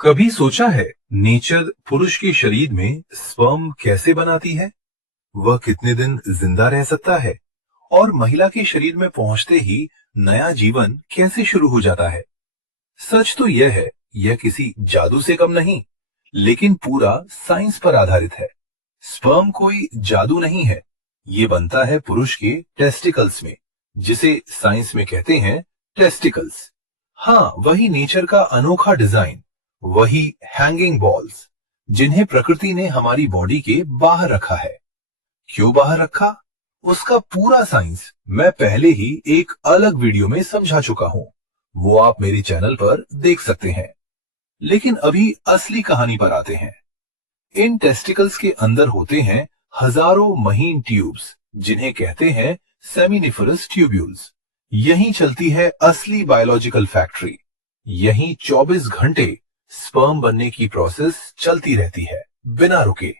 कभी सोचा है नेचर पुरुष के शरीर में स्पर्म कैसे बनाती है? वह कितने दिन जिंदा रह सकता है और महिला के शरीर में पहुंचते ही नया जीवन कैसे शुरू हो जाता है? सच तो यह है, यह किसी जादू से कम नहीं, लेकिन पूरा साइंस पर आधारित है। स्पर्म कोई जादू नहीं है, ये बनता है पुरुष के टेस्टिकल्स में, जिसे साइंस में कहते हैं टेस्टिकल्स। हाँ, वही नेचर का अनोखा डिजाइन, वही हैंगिंग बॉल्स, जिन्हें प्रकृति ने हमारी बॉडी के बाहर रखा है। क्यों बाहर रखा? उसका पूरा साइंस मैं पहले ही एक अलग वीडियो में समझा चुका हूं, वो आप मेरे चैनल पर देख सकते हैं। लेकिन अभी असली कहानी पर आते हैं। इन टेस्टिकल्स के अंदर होते हैं हजारों महीन ट्यूब्स, जिन्हें कहते हैं सेमिनिफरस ट्यूब्यूल्स। यहीं चलती है असली बायोलॉजिकल फैक्ट्री। यहीं 24 घंटे स्पर्म बनने की प्रोसेस चलती रहती है, बिना रुके।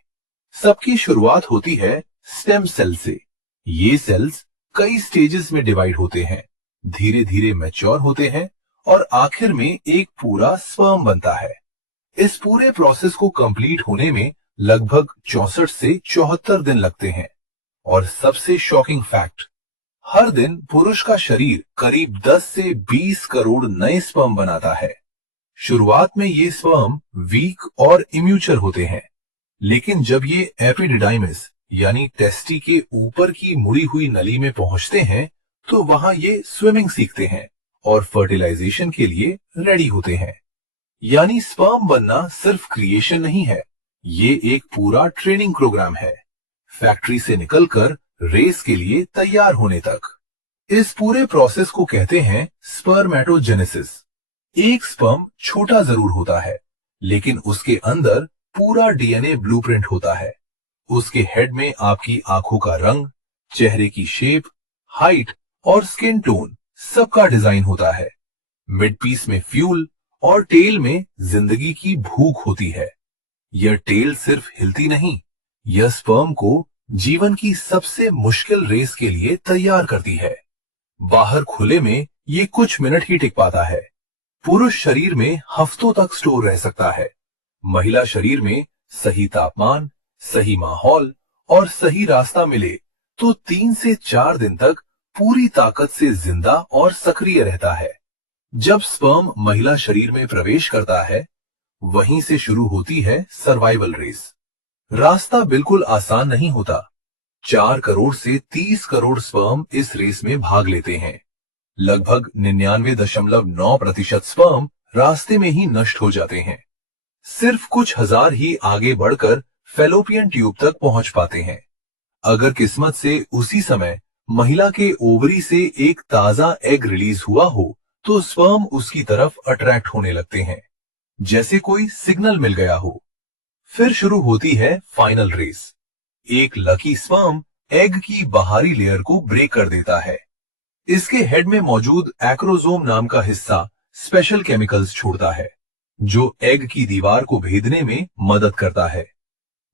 सबकी शुरुआत होती है स्टेम सेल से। ये सेल्स कई स्टेजेस में डिवाइड होते हैं, धीरे धीरे मैच्योर होते हैं और आखिर में एक पूरा स्पर्म बनता है। इस पूरे प्रोसेस को कंप्लीट होने में लगभग 64 से 74 दिन लगते हैं। और सबसे शॉकिंग फैक्ट, हर दिन पुरुष का शरीर करीब 10 से 20 करोड़ नए स्पर्म बनाता है। शुरुआत में ये स्पर्म वीक और इम्यूचर होते हैं, लेकिन जब ये एपिडिडाइमिस यानी टेस्टी के ऊपर की मुड़ी हुई नली में पहुंचते हैं, तो वहां ये स्विमिंग सीखते हैं और फर्टिलाइजेशन के लिए रेडी होते हैं। यानी स्पर्म बनना सिर्फ क्रिएशन नहीं है, ये एक पूरा ट्रेनिंग प्रोग्राम है, फैक्ट्री से निकलकर रेस के लिए तैयार होने तक। इस पूरे प्रोसेस को कहते हैं स्पर्मेटोजेनेसिस। एक स्पर्म छोटा जरूर होता है, लेकिन उसके अंदर पूरा डीएनए ब्लूप्रिंट होता है। उसके हेड में आपकी आंखों का रंग, चेहरे की शेप, हाइट और स्किन टोन सबका डिजाइन होता है। मिड पीस में फ्यूल और टेल में जिंदगी की भूख होती है। यह टेल सिर्फ हिलती नहीं, यह स्पर्म को जीवन की सबसे मुश्किल रेस के लिए तैयार करती है। बाहर खुले में ये कुछ मिनट ही टिक पाता है। पुरुष शरीर में हफ्तों तक स्टोर रह सकता है। महिला शरीर में सही तापमान, सही माहौल और सही रास्ता मिले तो 3 से 4 दिन तक पूरी ताकत से जिंदा और सक्रिय रहता है। जब स्पर्म महिला शरीर में प्रवेश करता है, वहीं से शुरू होती है सर्वाइवल रेस। रास्ता बिल्कुल आसान नहीं होता। 4 करोड़ से 30 करोड़ स्पर्म इस रेस में भाग लेते हैं। लगभग 99.9% स्पर्म रास्ते में ही नष्ट हो जाते हैं। सिर्फ कुछ हजार ही आगे बढ़कर फेलोपियन ट्यूब तक पहुंच पाते हैं। अगर किस्मत से उसी समय महिला के ओवरी से एक ताजा एग रिलीज हुआ हो, तो स्पर्म उसकी तरफ अट्रैक्ट होने लगते हैं, जैसे कोई सिग्नल मिल गया हो। फिर शुरू होती है फाइनल रेस। एक लकी स्पर्म एग की बाहरी लेयर को ब्रेक कर देता है। इसके हेड में मौजूद एक्रोसोम नाम का हिस्सा स्पेशल केमिकल्स छोड़ता है, जो एग की दीवार को भेदने में मदद करता है।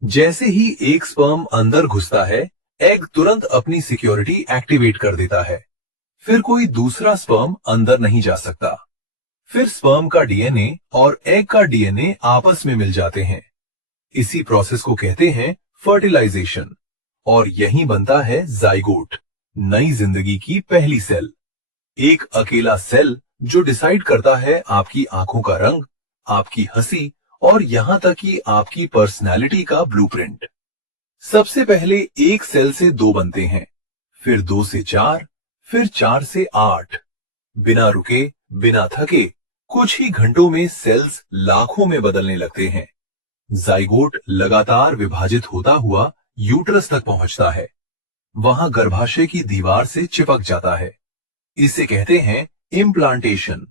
जैसे ही एक स्पर्म अंदर घुसता है, एग तुरंत अपनी सिक्योरिटी एक्टिवेट कर देता है। फिर कोई दूसरा स्पर्म अंदर नहीं जा सकता। फिर स्पर्म का डीएनए और एग का डीएनए आपस में मिल जाते हैं। इसी प्रोसेस को कहते हैं फर्टिलाइजेशन। और यहीं बनता है जाइगोट, नई जिंदगी की पहली सेल। एक अकेला सेल जो डिसाइड करता है आपकी आंखों का रंग, आपकी हंसी और यहां तक कि आपकी पर्सनैलिटी का ब्लूप्रिंट। सबसे पहले एक सेल से 2 बनते हैं, फिर 2 से 4, फिर 4 से 8। बिना रुके, बिना थके, कुछ ही घंटों में सेल्स लाखों में बदलने लगते हैं। जाइगोट लगातार विभाजित होता हुआ यूट्रस तक पहुंचता है। वहां गर्भाशय की दीवार से चिपक जाता है। इसे कहते हैं इम्प्लांटेशन।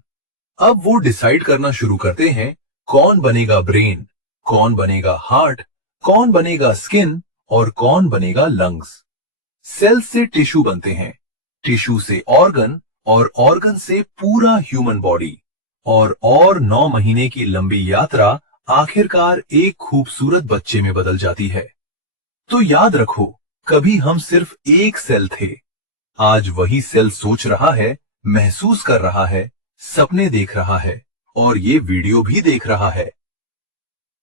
अब वो डिसाइड करना शुरू करते हैं, कौन बनेगा ब्रेन, कौन बनेगा हार्ट, कौन बनेगा स्किन और कौन बनेगा लंग्स। सेल से टिश्यू बनते हैं, टिश्यू से ऑर्गन और ऑर्गन से पूरा ह्यूमन बॉडी। और 9 महीने की लंबी यात्रा आखिरकार एक खूबसूरत बच्चे में बदल जाती है। तो याद रखो, कभी हम सिर्फ एक सेल थे। आज वही सेल सोच रहा है, महसूस कर रहा है, सपने देख रहा है और ये वीडियो भी देख रहा है।